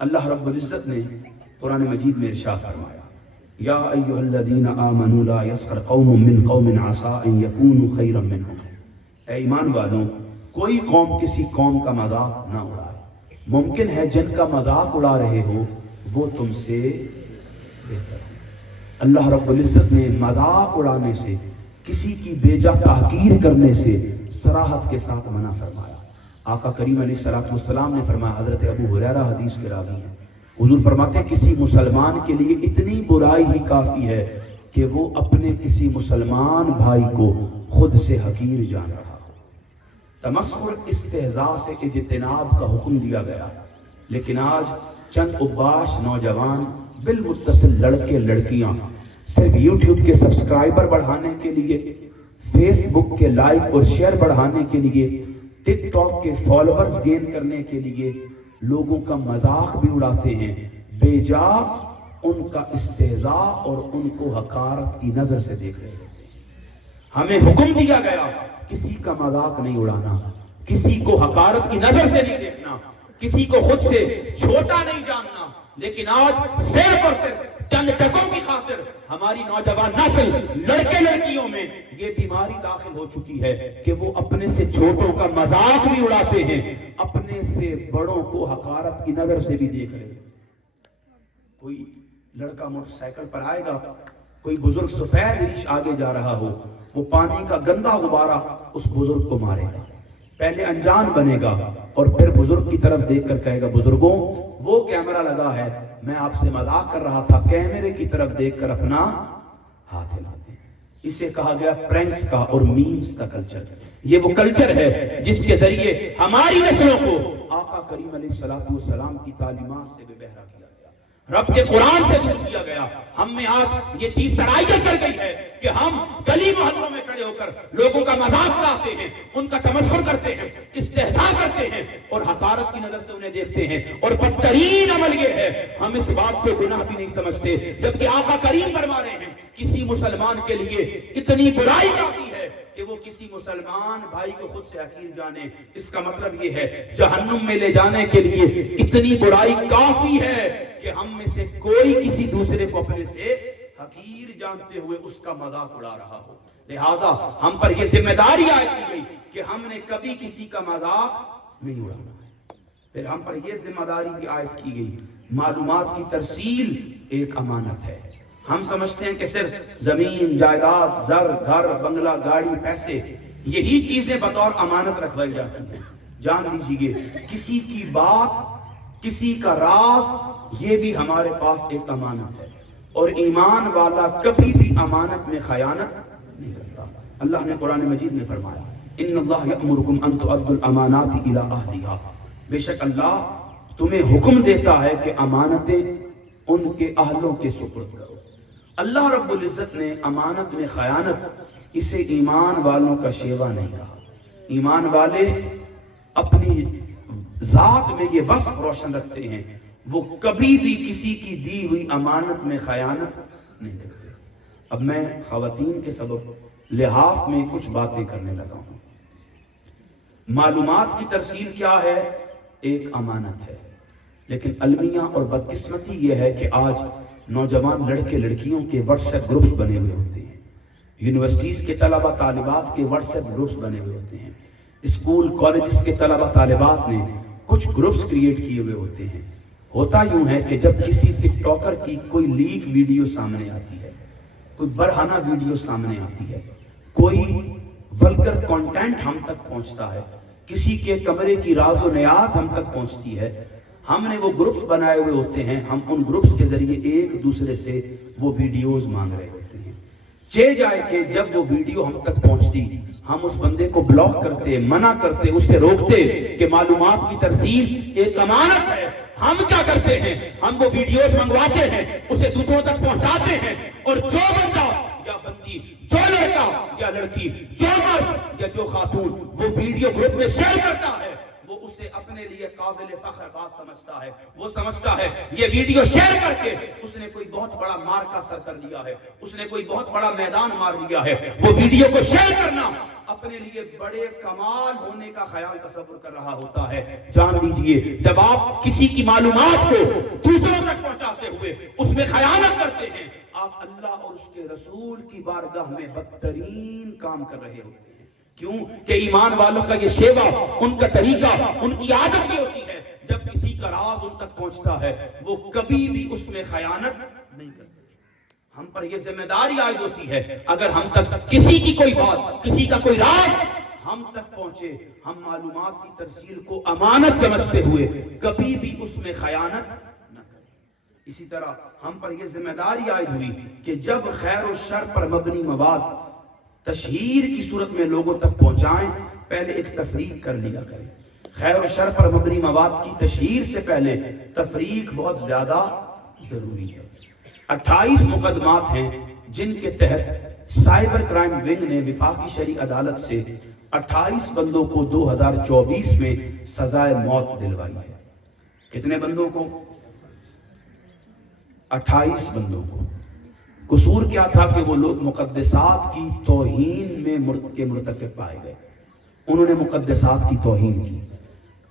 اللہ رب العزت نے قرآن مجید میں ارشاد فرمایا یا ایھا الذین آمنوا لا یسخر قوم من قوم عسى ان یکونوا خیرا منہم، اے ایمان والوں کوئی قوم کسی قوم کا مذاق نہ اڑائے، ممکن ہے جن کا مذاق اڑا رہے ہو وہ تم سے بہتر ہو۔ اللہ رب العزت نے مذاق اڑانے سے، کسی کی بیجا تحقیر کرنے سے صراحت کے ساتھ منع فرمایا۔ آقا کریم علیہ السلام نے فرمایا، حضرت ابو ہریرہ حدیث کے راوی ہیں، حضور فرماتے ہیں کسی مسلمان کے لیے اتنی برائی ہی کافی ہے کہ وہ اپنے کسی مسلمان بھائی کو خود سے حقیر جان رہا ہو۔ تمسخر استہزاء سے اجتناب کا حکم دیا گیا، لیکن آج چند عباش نوجوان بالمتصل لڑکے لڑکیاں صرف یوٹیوب کے سبسکرائبر بڑھانے کے لیے، فیس بک کے لائک اور شیئر بڑھانے کے لیے، ٹک ٹاک کے فالوورز گین کرنے کے لیے لوگوں کا مذاق بھی اڑاتے ہیں، بے جا ان کا استہزاء اور ان کو حقارت کی نظر سے دیکھ رہے ہیں۔ ہمیں حکم دیا گیا کسی کا مذاق نہیں اڑانا، کسی کو حقارت کی نظر سے نہیں دیکھنا، کسی کو خود سے چھوٹا نہیں جاننا، لیکن آج صرف اور صرف چند ٹکوں کی خاطر ہماری نوجوان نسل لڑکے لڑکیوں میں یہ بیماری داخل ہو چکی ہے کہ وہ اپنے سے چھوٹوں کا مذاق بھی اڑاتے ہیں، اپنے سے بڑوں کو حقارت کی نظر سے بھی دیکھ رہے ہیں۔ کوئی لڑکا موٹر سائیکل پر آئے گا، کوئی بزرگ سفید ریش آگے جا رہا ہو، وہ پانی کا گندا غبارہ اس بزرگ کو مارے گا، پہلے انجان بنے گا اور پھر بزرگ کی طرف دیکھ کر کہے گا بزرگوں وہ کیمرہ لگا ہے، میں آپ سے مذاق کر رہا تھا، کیمرے کی طرف دیکھ کر اپنا ہاتھ ہلا دیں۔ اسے کہا گیا پرینکس کا اور میمز کا کلچر۔ یہ وہ کلچر ہے جس کے ذریعے ہماری نسلوں کو آقا کریم علیہ السلام کی تعلیمات سے بے بہرا کیا گیا، رب کے قرآن سے دور کیا گیا۔ ہم میں آج یہ چیز سرایت کر گئی ہے کہ ہم گلی محلوں میں کھڑے ہو کر لوگوں کا مذاق اڑاتے ہیں، ان کا تمسخر کرتے ہیں، استہزاء کرتے ہیں اور حقارت کی نظر سے انہیں دیکھتے ہیں، اور بدترین عمل یہ ہے ہم اس بات کو گناہ بھی نہیں سمجھتے، جبکہ آقا کریم فرما رہے ہیں کسی مسلمان کے لیے اتنی برائی کافی ہے کہ وہ کسی مسلمان بھائی کو خود سے حقیر جانے۔ اس کا مطلب یہ ہے جہنم میں لے جانے کے لیے اتنی برائی کافی ہے کہ ہم میں سے کوئی کسی دوسرے کو اپنے سے حقیر جانتے ہوئے اس کا مذاق اڑا رہا ہو۔ لہٰذا ہم پر یہ ذمہ داری عائد کی گئی کہ ہم نے کبھی کسی کا مذاق نہیں اڑانا ہے۔ پھر ہم پر یہ ذمہ داری بھی عائد کی گئی، معلومات کی ترسیل ایک امانت ہے۔ ہم سمجھتے ہیں کہ صرف زمین، جائیداد، زر، گھر، بنگلہ، گاڑی، پیسے، یہی چیزیں بطور امانت رکھوائی جاتی ہیں۔ جان لیجیے کسی کی بات، کسی کا راز، یہ بھی ہمارے پاس ایک امانت ہے، اور ایمان والا کبھی بھی امانت میں خیانت نہیں کرتا۔ اللہ نے قرآن مجید میں فرمایا ان اللہ یأمرکم ان تؤدوا الامانات الی اہلھا، بے شک اللہ تمہیں حکم دیتا ہے کہ امانتیں ان کے اہلوں کے سپرد کرو۔ اللہ رب العزت نے امانت میں خیانت اسے ایمان والوں کا شیوا نہیں کہا۔ ایمان والے اپنی ذات میں یہ وصف روشن رکھتے ہیں، وہ کبھی بھی کسی کی دی ہوئی امانت میں خیانت نہیں کرتے۔ اب میں خواتین کے سبب لحاف میں کچھ باتیں کرنے لگا ہوں۔ معلومات کی ترسیل کیا ہے؟ ایک امانت ہے، لیکن المیہ اور بدقسمتی یہ ہے کہ آج نوجوان لڑکے لڑکیوں کے واٹس ایپ گروپس بنے ہوئے ہوتے ہیں، یونیورسٹیز کے طلبہ طالبات کے واٹس ایپ گروپس بنے ہوئے ہوتے ہیں، اسکول کالجز کے طلبہ طالبات نے کچھ گروپس کریٹ کیے ہوئے ہوتے ہیں۔ ہوتا یوں ہے کہ جب کسی ٹک ٹاکر کی کوئی لیک ویڈیو سامنے آتی ہے، کوئی برہنہ ویڈیو سامنے آتی ہے، کوئی ولگر کانٹینٹ ہم تک پہنچتا ہے، کسی کے کمرے کی راز و نیاز ہم تک پہنچتی ہے، ہم نے وہ گروپس بنائے ہوئے ہوتے ہیں، ہم ان گروپس کے ذریعے ایک دوسرے سے وہ ویڈیوز مانگ رہے ہوتے ہیں۔ چہ جائے کہ جب وہ ویڈیو ہم تک پہنچتی ہم اس بندے کو بلاک کرتے، منع کرتے، اس سے روکتے کہ معلومات کی ترسیل ایک امانت ہے۔ ہم کیا کرتے ہیں؟ ہم وہ ویڈیوز منگواتے ہیں، اسے دوسروں تک پہنچاتے ہیں، اور جو بندہ یا بندی، جو لڑکا یا لڑکی، جو مرد یا جو خاتون وہ ویڈیو گروپ میں شیئر کرتا ہے، وہ اسے اپنے لیے قابل فخر بات سمجھتا ہے. وہ سمجھتا ہے یہ ویڈیو شیئر کر کے اس نے کوئی بہت بڑا مارکا سر کر لیا ہے, اس نے کوئی بہت بڑا میدان مار لیا ہے. وہ ویڈیو کو شیئر کرنا اپنے لیے بڑے کمال ہونے کا خیال تصور کر رہا ہوتا ہے. جان لیجئے جب آپ کسی کی معلومات کو دوسروں تک پہنچاتے ہوئے اس میں خیانت کرتے ہیں, آپ اللہ اور اس کے رسول کی بارگاہ میں بدترین کام کر رہے ہوتے ہیں. کیوں کہ ایمان والوں کا یہ شیوا, ان کا طریقہ, ان کی عادت یہ ہوتی ہے جب کسی کا راز ان تک پہنچتا ہے وہ کبھی بھی اس میں خیانت نہیں کرتے. ہم پر یہ ذمہ داری عائد ہوتی ہے اگر ہم تک کسی کی کوئی بات, کسی کا کوئی راز ہم تک پہنچے, ہم معلومات کی ترسیل کو امانت سمجھتے ہوئے کبھی بھی اس میں خیانت نہ کریں. اسی طرح ہم پر یہ ذمہ داری عائد ہوئی کہ جب خیر و شر پر مبنی مواد تشہیر کی صورت میں لوگوں تک پہنچائیں, پہلے ایک تفریق کر لیا کریں. خیر و شر پر مبنی مواد کی تشہیر سے پہلے تفریق بہت زیادہ ضروری ہے. 28 مقدمات ہیں جن کے تحت سائبر کرائم ونگ نے وفاقی شرعی عدالت سے 28 بندوں کو 2024 میں سزائے موت دلوائی ہے. کتنے بندوں کو؟ 28 بندوں کو. قصور کیا تھا کہ وہ لوگ مقدسات کی توہین میں مرتکب پائے گئے. انہوں نے مقدسات کی توہین کی.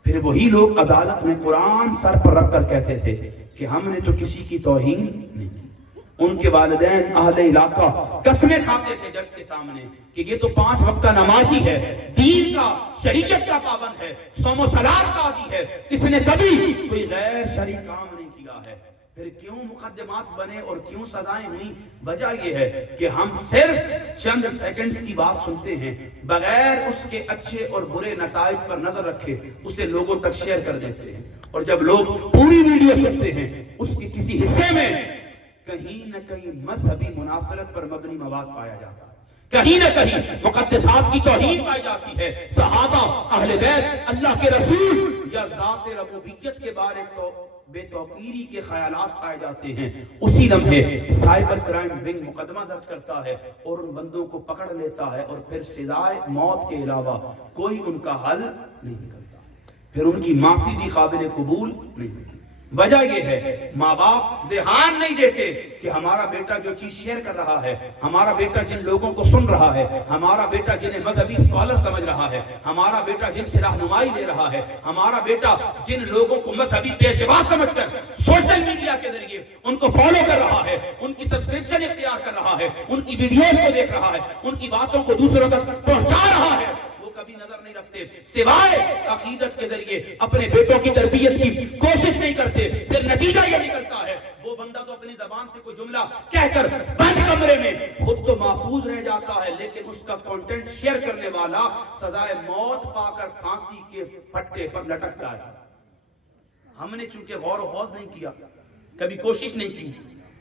پھر وہی لوگ عدالت میں قرآن سر پر رکھ کر کہتے تھے کہ ہم نے تو کسی کی توہین نہیں کی. ان کے والدین اہل علاقہ قسمیں کھاتے تھے جج کے سامنے کہ یہ تو 5 وقتہ نمازی ہے, دین کا, شریعت کا پابند ہے, صوم و صلات کا عادی ہے, اس نے کبھی کوئی غیر شرعی کام نہیں کیا ہے. پھر کیوں مقدمات بنے اور کیوں سزائیں ہوئیں؟ وجہ یہ ہے کہ ہم صرف چند سیکنڈز کی بات سنتے ہیں, بغیر اس کے اچھے اور برے نتائج پر نظر رکھے اسے لوگوں تک شیئر کر دیتے ہیں. اور جب لوگ پوری ویڈیو سنتے ہیں اس کے کسی حصے میں کہیں نہ کہیں مذہبی منافرت پر مبنی مواد پایا جاتا ہے, کہیں نہ کہیں مقدسات کی توہین پائی جاتی ہے, صحابہ, اہل بیت, اللہ کے رسول یا ذات ربوبیت کے بارے تو بے توقیری کے خیالات پائے جاتے ہیں. اسی لمحے سائبر کرائم ونگ مقدمہ درج کرتا ہے اور ان بندوں کو پکڑ لیتا ہے اور پھر سزائے موت کے علاوہ کوئی ان کا حل نہیں کرتا. پھر ان کی معافی بھی قابل قبول نہیں ہوتی. وجہ یہ ہے ماں باپ دھیان نہیں دیتے کہ ہمارا بیٹا جو چیز شیئر کر رہا ہے, ہمارا بیٹا جن لوگوں کو سن رہا ہے, ہمارا بیٹا جنہیں مذہبی اسکالر سمجھ رہا ہے, ہمارا بیٹا جن سے رہنمائی لے رہا ہے, ہمارا بیٹا جن لوگوں کو مذہبی پیشوا سمجھ کر سوشل میڈیا کے ذریعے ان کو فالو کر رہا ہے, ان کی سبسکرپشن اختیار کر رہا ہے, ان کی ویڈیوز کو دیکھ رہا ہے, ان کی باتوں کو دوسروں تک پہنچا رہا ہے, کبھی نظر نہیں رکھتے, سوائے عقیدت کے ذریعے اپنے بیٹوں کی تربیت کی کوشش نہیں کرتے. پھر نتیجہ یہ نکلتا ہے وہ بندہ تو اپنی زبان سے کوئی جملہ کہہ کر بند کمرے میں خود تو محفوظ رہ جاتا ہے, لیکن اس کا کنٹینٹ شیئر کرنے والا سزائے موت پا کر پھانسی کے پھٹے پر لٹکتا ہے. ہم نے چونکہ غور و خوض نہیں کیا, کبھی کوشش نہیں کی,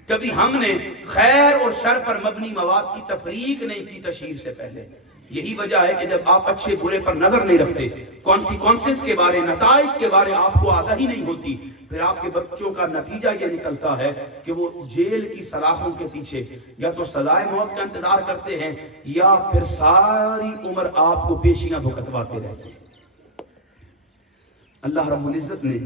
کبھی ہم نے خیر اور شر پر مبنی مواد کی تفریق نہیں کی تشہیر سے پہلے. یہی وجہ ہے کہ جب آپ اچھے برے پر نظر نہیں رکھتے, کانسیکوینسز کے بارے, نتائج کے بارے آپ کو آگاہی نہیں ہوتی, پھر آپ کے بچوں کا نتیجہ یہ نکلتا ہے کہ وہ جیل کی سلاخوں کے پیچھے یا تو سزائے موت کا انتظار کرتے ہیں یا پھر ساری عمر آپ کو پیشیاں بھگتواتے رہتے ہیں. اللہ رب العزت نے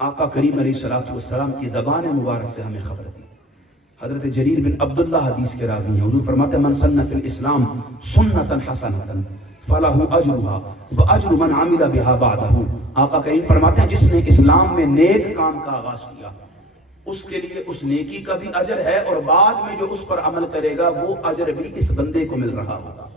آقا کریم علیہ الصلوۃ والسلام کی زبان مبارک سے ہمیں خبر دی. حضرت جریر بن عبداللہ حدیث کے راوی ہیں. حضور فرماتے ہیں من سن فی الاسلام سنتا حسنتا فلہ اجرھا واجر من عمل بها بعدہ. آقا کریم فرماتے ہیں جس نے اسلام میں نیک کام کا آغاز کیا اس کے لیے اس نیکی کا بھی اجر ہے اور بعد میں جو اس پر عمل کرے گا وہ اجر بھی اس بندے کو مل رہا ہوگا.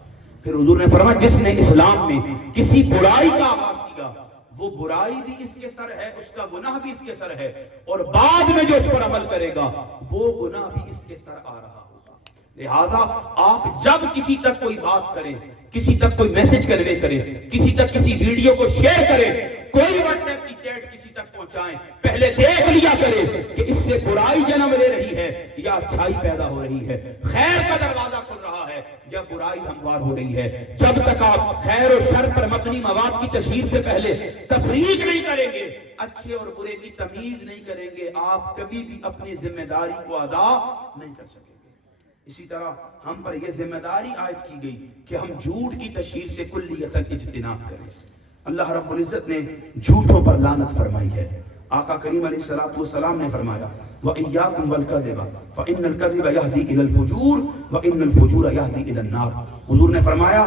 پھر حضور نے فرمایا جس نے اسلام میں کسی برائی کا آغاز کیا وہ برائی بھی اس کے سر ہے, اس کا گناہ بھی اس کے سر ہے, اور بعد میں جو اس پر عمل کرے گا وہ گناہ بھی اس کے سر آ رہا ہوگا. لہٰذا آپ جب کسی تک کوئی بات کریں, کسی تک کوئی میسج کنوے کریں, کسی تک کسی ویڈیو کو شیئر کریں, کوئی واٹس ایپ کی چیٹ کسی تک پہنچائیں, پہلے دیکھ لیا کریں کہ اس سے برائی جنم لے رہی ہے یا اچھائی پیدا ہو رہی ہے, خیر کا دروازہ کھل رہا ہے یا برائی ہموار ہو رہی ہے. جب تک آپ خیر و شر پر مبنی مواد کی تشہیر سے پہلے تفریق نہیں کریں گے, اچھے اور برے کی تمیز نہیں کریں گے, آپ کبھی بھی اپنی ذمہ داری کو ادا نہیں کر سکیں گے. اسی طرح ہم پر یہ ذمہ داری عائد کی گئی کہ ہم جھوٹ کی تشہیر سے کلیتاً اجتناب کریں. اللہ رب العزت نے جھوٹوں پر لعنت فرمائی ہے۔ آقا کریم علیہ الصلوۃ والسلام نے فرمایا وَإِيَّاكُمْ وَالْكَذِبَ فَإِنَّ الْكَذِبَ يَهْدِي إِلَى الْفُجُورِ وَإِنَّ الْفُجُورَ يَهْدِي إِلَى النَّارِ۔ حضور نے فرمایا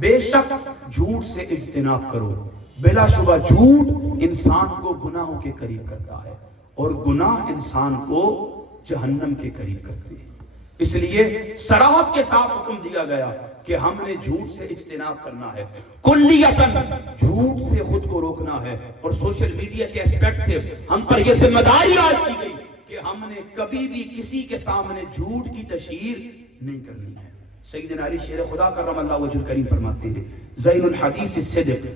بے شک جھوٹ سے اجتناب کرو، بلا شبہ جھوٹ انسان کو گناہوں کے قریب کرتا ہے اور گناہ انسان کو جہنم کے قریب کرتے ہیں۔ اس لیے صراحت کے ساتھ حکم دیا گیا کہ ہم نے جھوٹ سے اجتناب کرنا ہے، کلیتاً جھوٹ سے خود کو روکنا ہے۔ اور سوشل میڈیا کے اسپیکٹ سے ہم پر یہ ذمہ داری عائد کی گئی کہ ہم نے کبھی بھی کسی کے سامنے جھوٹ کی تشہیر نہیں کرنی ہے۔ سیدنا علی شیر خدا کرم اللہ وجہ الکریم فرماتے ہیں زین الحدیث الصدق،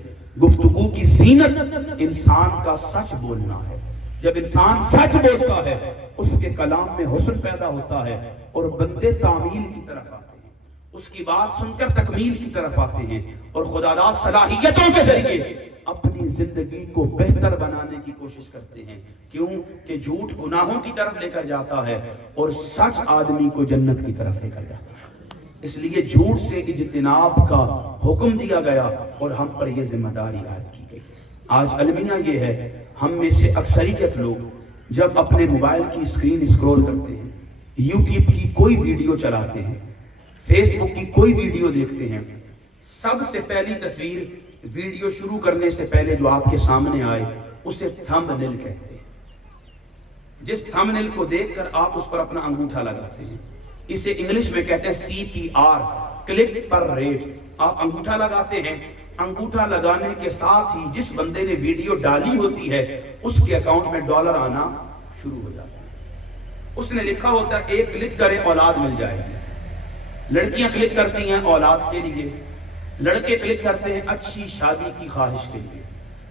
گفتگو کی زینت انسان کا سچ بولنا ہے۔ جب انسان سچ بولتا ہے اس کے کلام میں حسن پیدا ہوتا ہے اور بندے تعمیل کی طرف آتے ہیں، اس کی بات سن کر تکمیل کی طرف آتے ہیں اور خداداد صلاحیتوں کے ذریعے اپنی زندگی کو بہتر بنانے کی کوشش کرتے ہیں۔ کیوں کہ جھوٹ گناہوں کی طرف لے کر جاتا ہے اور سچ آدمی کو جنت کی طرف لے کر جاتا ہے۔ اس لیے جھوٹ سے اجتناب کا حکم دیا گیا اور ہم پر یہ ذمہ داری عائد کی گئی۔ آج المیہ یہ ہے، ہم میں سے اکثریت لوگ جب اپنے موبائل کی اسکرین اسکرول کرتے ہیں، یوٹیوب کی کوئی ویڈیو چلاتے ہیں، فیس بک کی کوئی ویڈیو دیکھتے ہیں، سب سے پہلی تصویر ویڈیو شروع کرنے سے پہلے جو آپ کے سامنے آئے اسے تھمبنیل کہتے ہیں۔ جس تھمبنیل کو دیکھ کر آپ اس پر اپنا انگوٹھا لگاتے ہیں، اسے انگلش میں کہتے ہیں CPR، کلک پر ریٹ۔ آپ انگوٹھا لگاتے ہیں، انگوٹھا لگانے کے ساتھ ہی جس بندے نے ویڈیو ڈالی ہوتی ہے اس کے اکاؤنٹ میں ڈالر آنا شروع ہو جاتا ہے۔ اس نے لکھا ہوتا ہے ایک کلک کریں اولاد مل جائے گی۔ لڑکیاں کلک کرتی ہیں اولاد کے لیے، لڑکے کلک کرتے ہیں اچھی شادی کی خواہش کے لیے۔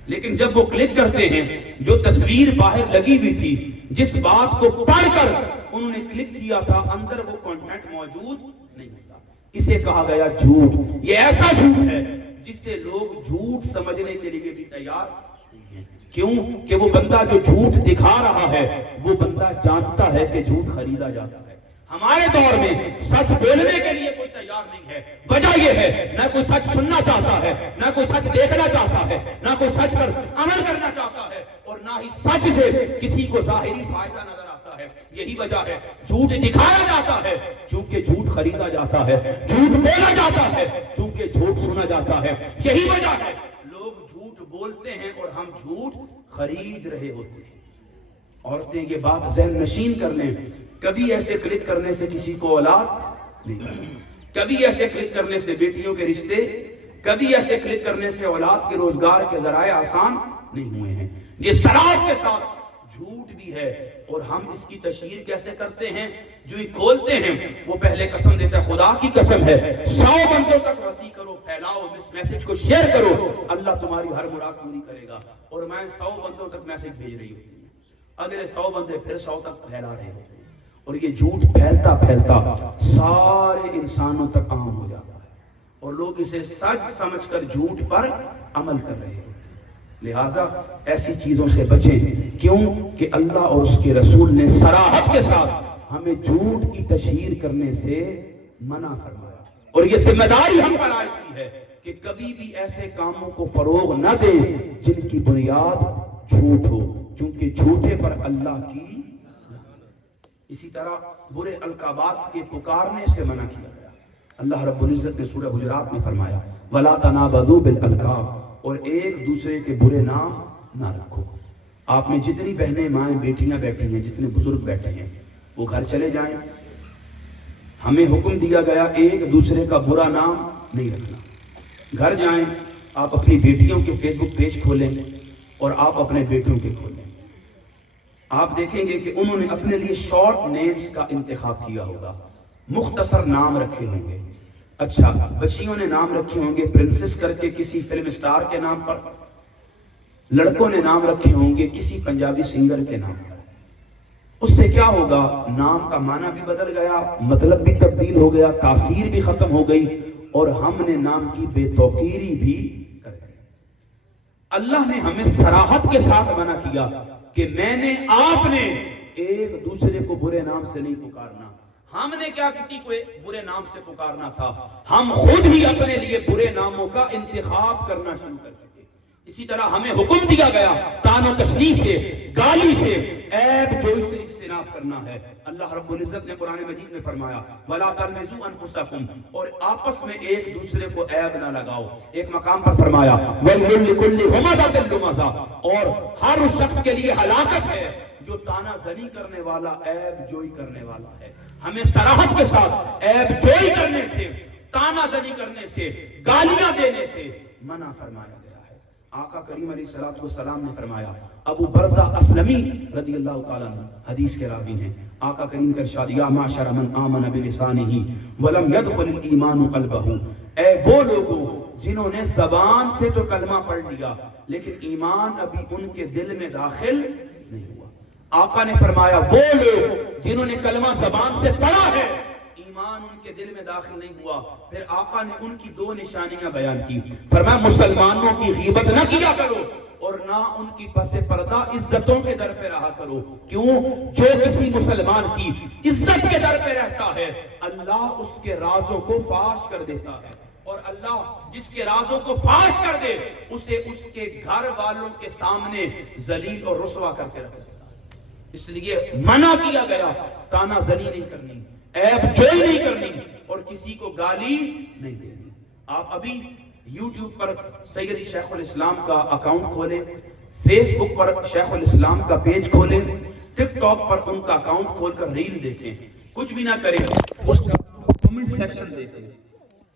لیکن جب وہ کلک کرتے ہیں جو تصویر باہر لگی ہوئی تھی، جس بات کو پڑھ کر انہوں نے کلک کیا تھا، اندر وہ کنٹینٹ موجود نہیں ہوتا۔ اسے کہا گیا جھوٹ۔ یہ ایسا جھوٹ ہے جس سے لوگ جھوٹ سمجھنے کے لیے بھی تیار نہیں ہیں۔ کیوں کہ وہ بندہ جو جھوٹ دکھا رہا ہے وہ بندہ جانتا ہے کہ جھوٹ خریدا جاتا ہے۔ ہمارے دور میں سچ بولنے کے لیے کوئی تیار نہیں ہے۔ وجہ یہ ہے نہ کوئی سچ سننا چاہتا ہے، نہ کوئی سچ دیکھنا چاہتا ہے، نہ کوئی سچ پر عمل کرنا چاہتا ہے، اور نہ ہی سچ سے کسی کو ظاہری فائدہ نظر آتا ہے۔ یہی وجہ ہے جھوٹ دکھایا جاتا ہے چونکہ جھوٹ خریدا جاتا ہے، جھوٹ بولا جاتا ہے چونکہ جھوٹ سنا جاتا ہے۔ یہی وجہ ہے لوگ جھوٹ بولتے ہیں اور ہم جھوٹ خرید رہے ہوتے ہیں۔ عورتیں یہ بات ذہن نشین کر لیں، کبھی ایسے کلک کرنے سے کسی کو اولاد نہیں ملی، کبھی ایسے کلک کرنے سے بیٹیوں کے رشتے، کبھی ایسے کلک کرنے سے اولاد کے روزگار کے ذرائع آسان نہیں ہوئے ہیں۔ یہ صراحت کے ساتھ جھوٹ بھی ہے، اور ہم اس کی تشہیر کیسے کرتے ہیں؟ جو یہ کھولتے ہیں وہ پہلے قسم دیتا ہے، خدا کی قسم ہے 100 بندوں تک وسیع کرو، پھیلاؤ، اس میسج کو شیئر کرو، اللہ تمہاری ہر مراد پوری کرے گا۔ اور میں 100 بندوں تک میسج بھیج رہی ہوتی ہوں، اگلے 100 بندے پھر 100 تک پھیلا رہے ہوتے ہیں، اور یہ جھوٹ پھیلتا پھیلتا سارے انسانوں تک عام ہو جاتا ہے اور لوگ اسے سچ سمجھ کر جھوٹ پر عمل کر رہے ہیں۔ لہٰذا ایسی چیزوں سے بچیں، کیوں کہ اللہ اور اس کے رسول نے صراحت کے ساتھ ہمیں جھوٹ کی تشہیر کرنے سے منع فرمایا، اور یہ ذمہ داری ہم پر عائد کی ہے کہ کبھی بھی ایسے کاموں کو فروغ نہ دیں جن کی بنیاد جھوٹ ہو، چونکہ جھوٹے پر اللہ کی۔ اسی طرح برے القابات کے پکارنے سے منع کیا گیا۔ اللہ رب العزت نے سورہ حجرات میں فرمایا وَلَا تَنَابَذُوا بِالْأَلْقَابِ، اور ایک دوسرے کے برے نام نہ رکھو۔ آپ میں جتنی بہنیں، مائیں، بیٹیاں بیٹھی ہیں، جتنے بزرگ بیٹھے ہیں، وہ گھر چلے جائیں، ہمیں حکم دیا گیا ایک دوسرے کا برا نام نہیں رکھنا۔ گھر جائیں، آپ اپنی بیٹیوں کے فیس بک پیج کھولیں اور آپ اپنے بیٹوں کے کھولیں، آپ دیکھیں گے کہ انہوں نے اپنے لیے شارٹ نیمز کا انتخاب کیا ہوگا، مختصر نام رکھے ہوں گے۔ اچھا، بچیوں نے نام رکھے ہوں گے پرنسس کر کے کسی فلم سٹار کے نام پر، لڑکوں نے نام رکھے ہوں گے کسی پنجابی سنگر کے نام پر۔ اس سے کیا ہوگا؟ نام کا معنی بھی بدل گیا، مطلب بھی تبدیل ہو گیا، تاثیر بھی ختم ہو گئی، اور ہم نے نام کی بے توقیری بھی کر دی۔ اللہ نے ہمیں صراحت کے ساتھ منع کیا کہ میں نے، آپ نے ایک دوسرے کو برے نام سے نہیں پکارنا۔ ہم نے کیا کسی کو برے نام سے پکارنا تھا، ہم خود ہی اپنے لیے برے ناموں کا انتخاب کرنا شروع کر چکے۔ اسی طرح ہمیں حکم دیا گیا تان و تشنیع سے، گالی سے، عیب جوئی سے اجتناب کرنا ہے۔ اللہ رب العزت نے قرآن مجید میں فرمایا وَلَا تَلْمِزُوا أَنفُسَكُمْ، اور آپس میں ایک دوسرے کو عیب نہ لگاؤ۔ ایک مقام پر فرمایا وَيْلٌ لِكُلِّ ہُمَزَةٍ لُمَزَةٍ، اور ہر اس شخص کے لیے ہلاکت ہے جو تانا زنی کرنے والا، عیب جوئی کرنے والا ہے۔ ہمیں صراحت کے ساتھ عیب جوئی کرنے سے، تانا زنی کرنے سے، گالیاں دینے سے منع فرمایا گیا ہے۔ آقا کریم علیہ الصلوۃ والسلام نے فرمایا، ابو برزہ اسلمی رضی اللہ تعالیٰ عنہ حدیث کے راوی ہیں، آقا کریم کا ارشاد یا معشر من آمن بلسانہ ولم يدخل الایمان قلبہ، اے وہ لوگوں جنہوں نے زبان سے تو کلمہ پڑھ لیا لیکن ایمان ابھی ان کے دل میں داخل نہیں ہوا۔ آقا نے فرمایا وہ لوگ جنہوں نے کلمہ زبان سے پڑھا ہے ایمان ان کے دل میں داخل نہیں ہوا۔ پھر آقا نے ان کی دو نشانیاں بیان کی، فرمایا مسلمانوں کی غیبت نہ کیا کرو اور نہ ان کی پس پردہ عزتوں کے در پہ رہا کرو۔ کیوں؟ جو کسی مسلمان کی عزت کے در پہ رہتا ہے اللہ اس کے رازوں کو فاش کر دیتا ہے، اور اللہ جس کے رازوں کو فاش کر دے اسے اس کے گھر والوں کے سامنے ذلیل اور رسوا کر کے رکھ دیتا ہے۔ اس لیے منع کیا گیا تانا زنی نہیں کرنی، عیب جوئی نہیں کرنی، اور کسی کو گالی نہیں دینی۔ آپ ابھی یوٹیوب پر سیدی شیخ الاسلام کا اکاؤنٹ کھولیں، فیس بک پر شیخ الاسلام کا پیج کھولیں، ٹک ٹاک پر ان کا اکاؤنٹ کھول کر ریل دیکھیں، کچھ بھی نہ کریں، اس کا کامنٹ سیکشن دیکھیں۔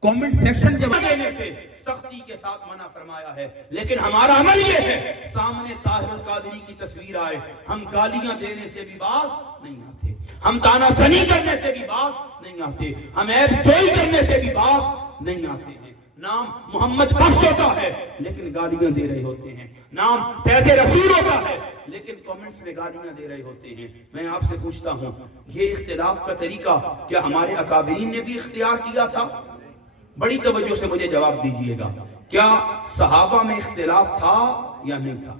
کامنٹ سیکشن جب دینے سے سختی کے ساتھ منع فرمایا ہے، لیکن ہمارا عمل یہ ہے سامنے طاہر القادری کی تصویر آئے ہم گالیاں دینے سے بھی باز نہیں آتے، ہم تانا زنی کرنے سے بھی باز نہیں آتے، ہم عیب جوئی کرنے سے بھی باز نہیں آتے ہیں۔ نام محمد بخش ہوتا ہے لیکن گالیاں دے رہے ہوتے ہیں، نام فیض رسول ہوتا ہے لیکن کامنٹس میں گالیاں دے رہے ہوتے ہیں۔ میں آپ سے پوچھتا ہوں یہ اختلاف کا طریقہ کیا ہمارے اکابرین نے بھی اختیار کیا تھا؟ بڑی توجہ سے مجھے جواب دیجئے گا، کیا صحابہ میں اختلاف تھا یا نہیں تھا؟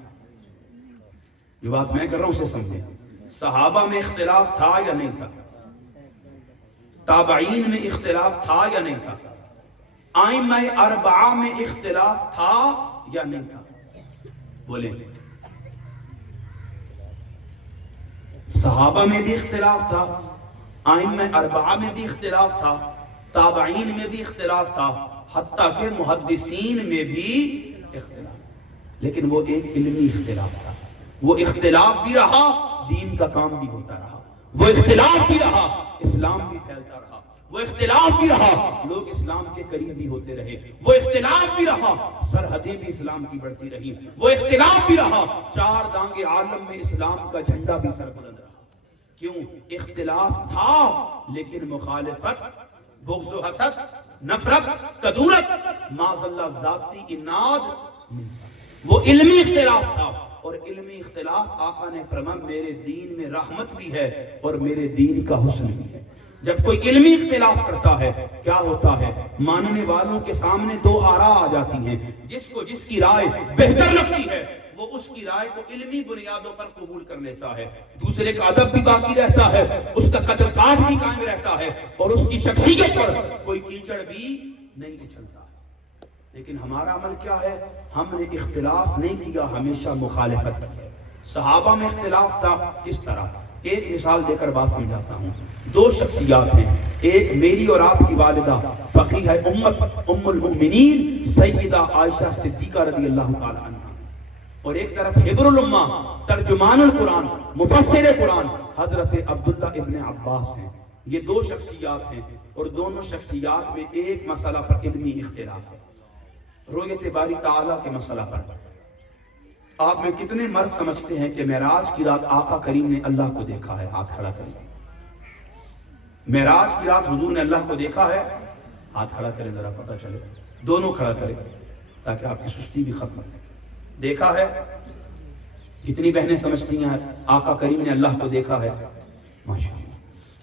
جو بات میں کر رہا ہوں اسے سمجھیں، صحابہ میں اختلاف تھا یا نہیں تھا؟ تابعین میں اختلاف تھا یا نہیں تھا؟ ائمہ اربعہ میں اختلاف تھا یا نہیں تھا؟ بولیں۔ صحابہ میں بھی اختلاف تھا، ائمہ اربعہ میں بھی اختلاف تھا، تابعین میں بھی اختلاف تھا، حتیٰ کہ محدثین میں بھی اختلاف، لیکن وہ ایک علمی اختلاف تھا۔ وہ اختلاف بھی رہا دین کا کام بھی ہوتا رہا، وہ اختلاف بھی رہا اسلام بھی پھیلتا رہا، وہ اختلاف بھی رہا لوگ اسلام کے قریب بھی ہوتے رہے، وہ اختلاف بھی رہا سرحدیں بھی اسلام کی بڑھتی رہی، وہ اختلاف بھی رہا چار دانگ عالم میں اسلام کا جھنڈا بھی سر بلند رہا۔ کیوں؟ اختلاف تھا لیکن مخالفت، بغض و حسد، نفرت، کدورت، معاذ اللہ ذاتی اناد، وہ علمی اختلاف تھا۔ اور علمی اختلاف آقا نے فرمایا میرے دین میں رحمت بھی ہے اور میرے دین کا حسن بھی ہے۔ جب کوئی علمی اختلاف کرتا ہے کیا ہوتا ہے؟ ماننے والوں کے سامنے دو آراء آ جاتی ہیں، جس کو جس کی رائے بہتر لگتی ہے وہ اس کی رائے کو علمی بنیادوں پر قبول کر لیتا ہے، دوسرے کا ادب بھی باقی رہتا ہے، اس کا قدر قامت بھی قائم رہتا ہے، اور اس کی شخصیت پر کوئی کیچڑ بھی نہیں اچھلتا۔ لیکن ہمارا عمل کیا ہے؟ ہم نے اختلاف نہیں کیا، ہمیشہ مخالفت کی۔ صحابہ میں اختلاف تھا، کس طرح؟ ایک مثال دے کر بات سمجھاتا ہوں۔ دو شخصیات ہیں، ایک میری اور آپ کی والدہ فقیہ امت ام المؤمنین سیدہ عائشہ صدیقہ رضی اللہ تعالی عنہ، اور ایک طرف حبر الامہ ترجمان القرآن مفسر قرآن حضرت عبداللہ ابن عباس ہیں۔ یہ دو شخصیات ہیں اور دونوں شخصیات میں ایک مسئلہ پر علمی اختلاف ہے، رؤیت باری تعالیٰ کے مسئلہ پر۔ آپ میں کتنے مرد سمجھتے ہیں کہ معراج کی رات آقا کریم نے اللہ کو دیکھا ہے؟ ہاتھ کھڑا کریں۔ معراج کی رات حضور نے اللہ کو دیکھا ہے؟ ہاتھ کھڑا کریں ذرا پتہ چلے، دونوں کھڑا کریں تاکہ آپ کی سستی بھی ختم ہو۔ دیکھا ہے؟ کتنی بہنیں سمجھتی ہیں آقا کریم نے اللہ کو دیکھا ہے؟ ماشاءاللہ۔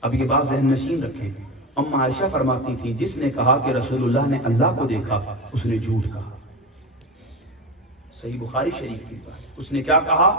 اب یہ بات ذہن نشین رکھیں، ام عائشہ فرماتی تھی جس نے کہا کہ رسول اللہ نے اللہ کو دیکھا اس نے جھوٹ کہا۔ صحیح بخاری شریف کی بات، اس نے کیا کہا؟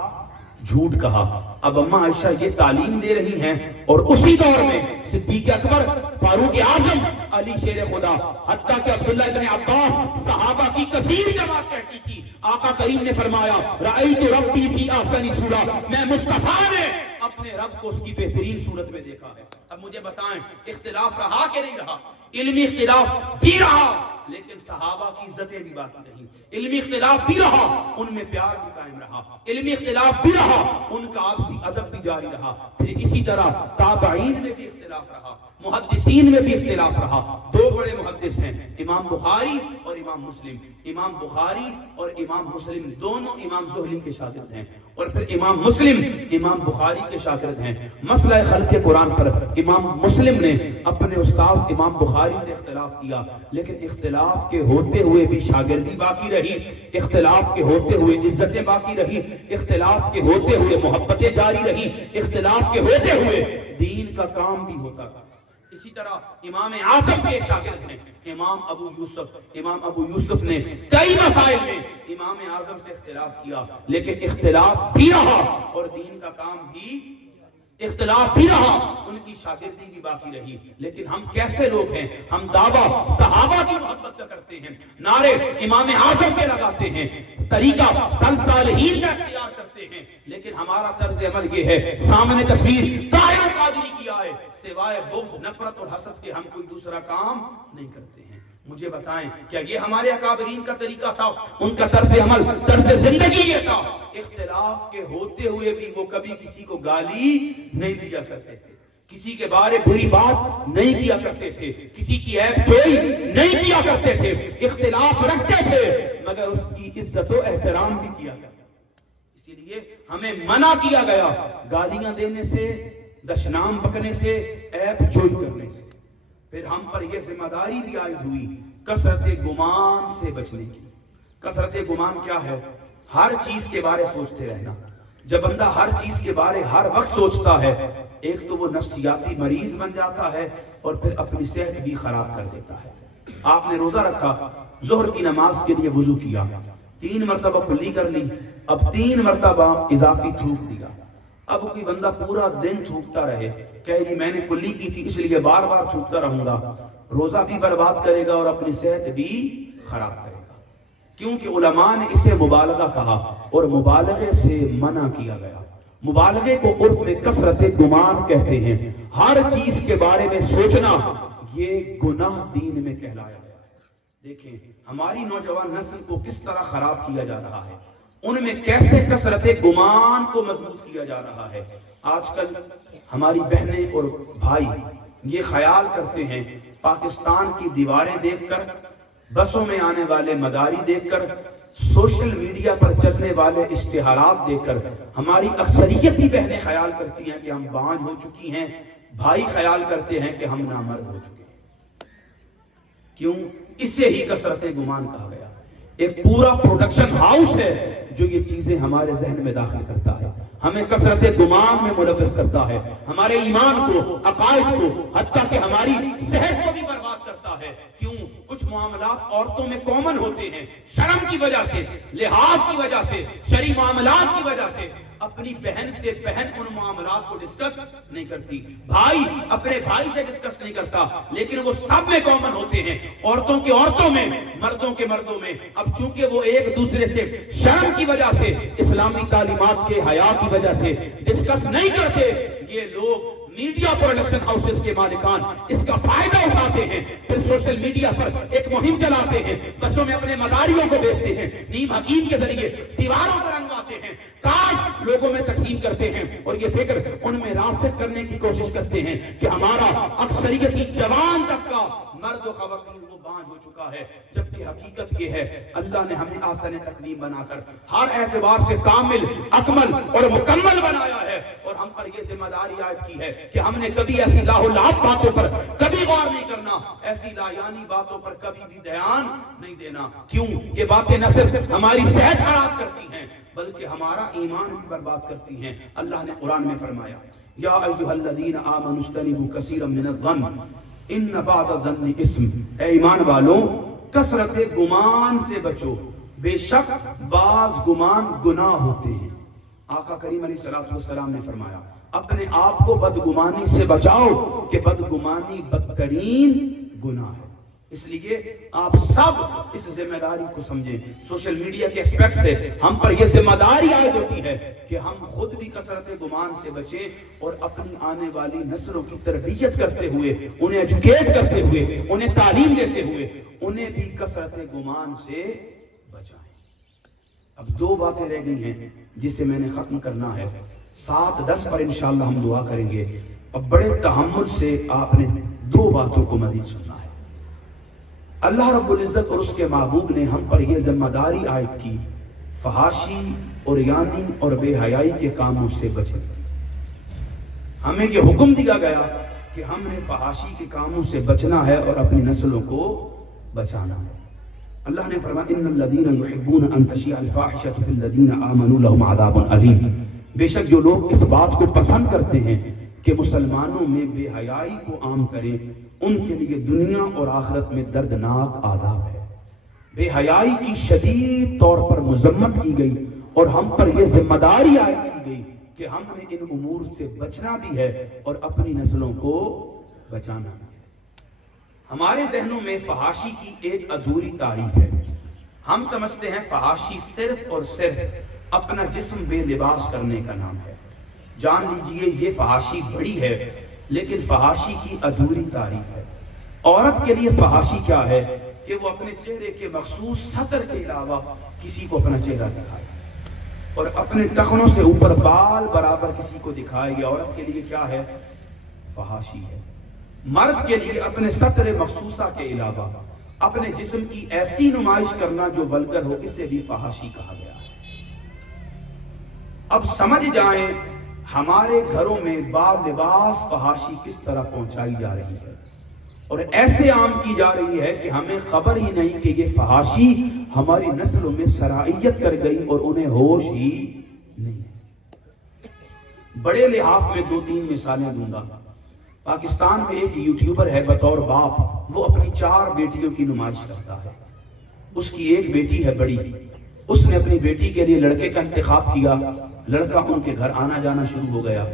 جھوٹ کہا. اب اما عائشہ یہ تعلیم دے رہی ہیں اور اسی دور میں صدیق اکبر، فاروق اعظم، علی شیر خدا، حتیٰ کہ عبداللہ ابن عباس، صحابہ کی کثیر جماعت کہتی تھی. آقا کریم نے فرمایا رأیت ربی فی احسن صورہ، میں مصطفیٰ نے اپنے رب کو اس کی بہترین صورت میں دیکھا ہے. اب مجھے بتائیں اختلاف رہا کہ نہیں رہا؟ علمی اختلاف بھی رہا لیکن صحابہ کی عزتیں بھی باقی رہی. علمی اختلاف بھی رہا، ان میں پیار بھی قائم رہا. علمی اختلاف بھی رہا، ان کا آپسی ادب بھی جاری رہا. پھر اسی طرح تابعین میں بھی اختلاف رہا، محدثین میں بھی اختلاف رہا. دو بڑے محدث ہیں، امام بخاری اور امام مسلم. امام بخاری اور امام مسلم دونوں امام زہری کے شاگرد ہیں، اور پھر امام مسلم امام بخاری کے شاگرد ہیں. مسئلہ خلق قرآن پر امام مسلم نے اپنے استاد امام بخاری سے اختلاف کیا، لیکن اختلاف کے ہوتے ہوئے بھی شاگردی باقی رہی، اختلاف کے ہوتے ہوئے عزتیں باقی رہی، اختلاف کے ہوتے ہوئے محبتیں جاری رہی، اختلاف کے ہوتے ہوئے دین کا کام بھی ہوتا تھا. اسی طرح امام اعظم کے شاگرد ہیں امام ابو یوسف. امام ابو یوسف نے کئی مسائل میں امام اعظم سے اختلاف کیا، لیکن اختلاف بھی رہا اور دین کا کام بھی، اختلاف بھی رہا، ان کی شاگردی بھی باقی رہی. لیکن ہم کیسے لوگ ہیں؟ ہم دعویٰ صحابہ کی محبت کا کرتے ہیں، نعرے امام اعظم کے لگاتے ہیں، طریقہ صالحین کا اختیار کرتے ہیں، لیکن ہمارا طرز عمل یہ ہے سامنے تصویر طاہر قادری کی آئے، سوائے بغض، نفرت اور حسد کے ہم کوئی دوسرا کام نہیں کرتے ہیں. مجھے بتائیں کیا یہ ہمارے اکابرین کا طریقہ تھا؟ ان کا طرز عمل، طرز زندگی یہ تھا. اختلاف کے ہوتے ہوئے بھی وہ کبھی کسی کو گالی نہیں دیا کرتے تھے، کسی کے بارے بری بات نہیں کیا کرتے تھے، کسی کی عیب جوئی نہیں کیا کرتے تھے. اختلاف رکھتے تھے مگر اس کی عزت و احترام بھی کیا کرتے. اسی لیے ہمیں منع کیا گیا گالیاں دینے سے، دشنام بکنے سے، عیب جوئی کرنے سے. پھر ہم پر یہ ذمہ داری بھی عائد ہوئی کثرت گمان سے بچنے کی. کثرت گمان کیا ہے؟ ہر چیز کے بارے سوچتے رہنا. جب بندہ ہر چیز کے بارے ہر وقت سوچتا ہے، ایک تو وہ نفسیاتی مریض بن جاتا ہے اور پھر اپنی صحت بھی خراب کر دیتا ہے. آپ نے روزہ رکھا، ظہر کی نماز کے لیے وضو کیا، 3 مرتبہ کلی کر لی، اب 3 مرتبہ اضافی تھوک دیا. اب کوئی بندہ پورا دن تھوکتا رہے، کہے جی میں نے کلی کی تھی اس لیے بار بار تھوکتا رہوں گا، روزہ بھی برباد کرے گا اور اپنی صحت بھی خراب کرے گا. کیونکہ علماء نے اسے مبالغہ کہا اور مبالغے سے منع کیا گیا. مبالغے کو عرف میں کثرت گمان کہتے ہیں. ہر چیز کے بارے میں سوچنا یہ گناہ دین میں کہلایا گیا ہے. دیکھیں ہماری نوجوان نسل کو کس طرح خراب کیا جا رہا ہے، ان میں کیسے کثرت گمان کو مضبوط کیا جا رہا ہے. آج کل ہماری بہنیں اور بھائی یہ خیال کرتے ہیں پاکستان کی دیواریں دیکھ کر، بسوں میں آنے والے مداری دیکھ کر، سوشل میڈیا پر چلنے والے اشتہارات دیکھ کر، ہماری اکثریتی بہنیں خیال کرتی ہیں کہ ہم بانجھ ہو چکی ہیں، بھائی خیال کرتے ہیں کہ ہم نامرد ہو چکے ہیں. کیوں؟ اسے ہی کثرت گمان کہا گیا. ایک پورا پروڈکشن ہاؤس ہے جو یہ چیزیں ہمارے ذہن میں داخل کرتا ہے، ہمیں کثرت گمان میں ملوث کرتا ہے، ہمارے ایمان کو، عقائد کو، حتیٰ کہ ہماری صحت کو بھی برباد کرتا ہے. کیوں؟ کچھ معاملات عورتوں میں کامن ہوتے ہیں، شرم کی وجہ سے، لحاظ کی وجہ سے، شرعی معاملات کی وجہ سے اپنی بہن سے بہن ان معاملات کو ڈسکس نہیں کرتی، بھائی اپنے بھائی سے ڈسکس نہیں کرتا، لیکن وہ سب میں کامن ہوتے ہیں، عورتوں کے عورتوں میں، مردوں کے مردوں میں. اب چونکہ وہ ایک دوسرے سے شرم کی وجہ سے، اسلامی تعلیمات کے حیا کی وجہ سے ڈسکس نہیں کرتے، یہ لوگ میڈیا پروڈکشن ہاؤسز کے مالکان اس کا فائدہ اٹھاتے ہیں، پھر سوشل میڈیا پر ایک مہم چلاتے ہیں، بسوں میں اپنے مداریوں کو بیچتے ہیں، نیم حکیم کے ذریعے دیواروں پر رنگواتے ہیں، کارڈ لوگوں میں تقسیم کرتے ہیں، اور یہ فکر ان میں راسخ کرنے کی کوشش کرتے ہیں کہ ہمارا اکثریتی جوان طبقہ، مرد و خواتین وہ بانجھ ہو چکا ہے. جبکہ حقیقت یہ ہے اللہ نے ہمیں آسن تقویم بنا کر ہر اعتبار سے کامل، اکمل اور مکمل بنایا ہے، اور ہم پر یہ ذمہ داری عائد کی ہے کہ ہم نے کبھی ایسی لاحولاب باتوں پر کبھی غور نہیں کرنا، ایسی لایانی باتوں پر کبھی بھی دھیان نہیں دینا. کیوں؟ یہ باتیں نہ صرف ہماری صحت خراب کرتی ہیں بلکہ ہمارا ایمان بھی برباد کرتی ہیں. اللہ نے قرآن میں فرمایا یا ایھا الذین آمنوا اجتنبوا کثیرا من الظن ان بعض الظن اسم. اے ایمان والوں کثرت گمان سے بچو، بے شک بعض گمان گناہ ہوتے ہیں. آقا کریم علیہ الصلوۃ والسلام نے فرمایا اپنے آپ کو بدگمانی سے بچاؤ کہ بدگمانی بدترین گناہ ہے۔ اس لیے آپ سب اس ذمہ داری کو سمجھیں۔ سوشل میڈیا کے اسپیکٹ سے ہم پر یہ ذمہ داری عائد ہوتی ہے کہ ہم خود بھی کثرت گمان سے بچیں اور اپنی آنے والی نسلوں کی تربیت کرتے ہوئے، انہیں ایجوکیٹ کرتے ہوئے، انہیں تعلیم دیتے ہوئے، انہیں بھی کثرت گمان سے بچائیں۔ اب 2 باتیں رہ گئی ہیں جسے میں نے ختم کرنا ہے، 7-10 پر انشاءاللہ ہم دعا کریں گے۔ اب بڑے تحمل سے آپ نے 2 باتوں کو مزید سننا ہے۔ اللہ رب العزت اور اس کے محبوب نے ہم پر یہ ذمہ داری عائد کی، فحاشی اور یعنی اور بے حیائی کے کاموں سے بچیں۔ ہمیں یہ حکم دیا گیا کہ ہم نے فحاشی کے کاموں سے بچنا ہے اور اپنی نسلوں کو بچانا ہے۔ اللہ نے فرمایا ان الذین یحبون ان تشیع الفاحشۃ فی الذین آمنوا لهم عذاب علیم، بے شک جو لوگ اس بات کو پسند کرتے ہیں کہ مسلمانوں میں بے حیائی کو عام کریں، ان کے لیے دنیا اور آخرت میں دردناک عذاب ہے۔ بے حیائی کی شدید طور پر مذمت کی گئی اور ہم پر یہ ذمہ داری عائد کی گئی کہ ہم نے ان امور سے بچنا بھی ہے اور اپنی نسلوں کو بچانا ہے۔ ہمارے ذہنوں میں فحاشی کی ایک ادھوری تعریف ہے۔ ہم سمجھتے ہیں فحاشی صرف اور صرف اپنا جسم بے لباس کرنے کا نام ہے۔ جان لیجئے یہ فحاشی بڑی ہے، لیکن فحاشی کی ادھوری تعریف ہے۔ عورت کے لیے فحاشی کیا ہے کہ وہ اپنے چہرے کے مخصوص سطر کے علاوہ کسی کو اپنا چہرہ دکھائے اور اپنے ٹخنوں سے اوپر بال برابر کسی کو دکھائے، یہ عورت کے لیے کیا ہے؟ فحاشی ہے۔ مرد کے لیے اپنے سطر مخصوصہ کے علاوہ اپنے جسم کی ایسی نمائش کرنا جو ولگر ہو، اسے بھی فحاشی کہا گیا ہے۔ اب سمجھ جائیں ہمارے گھروں میں با لباس فحاشی کس طرح پہنچائی جا رہی ہے اور ایسے عام کی جا رہی ہے کہ ہمیں خبر ہی نہیں کہ یہ فحاشی ہماری نسلوں میں سرائیت کر گئی اور انہیں ہوش ہی نہیں۔ بڑے لحاظ میں 2-3 مثالیں دوں گا۔ پاکستان میں ایک یوٹیوبر ہے بطور باپ، وہ اپنی 4 بیٹیوں کی نمائش کرتا ہے۔ اس کی ایک بیٹی ہے بڑی، اس نے اپنی بیٹی کے لیے لڑکے کا انتخاب کیا، لڑکا ان کے گھر آنا جانا شروع ہو گیا،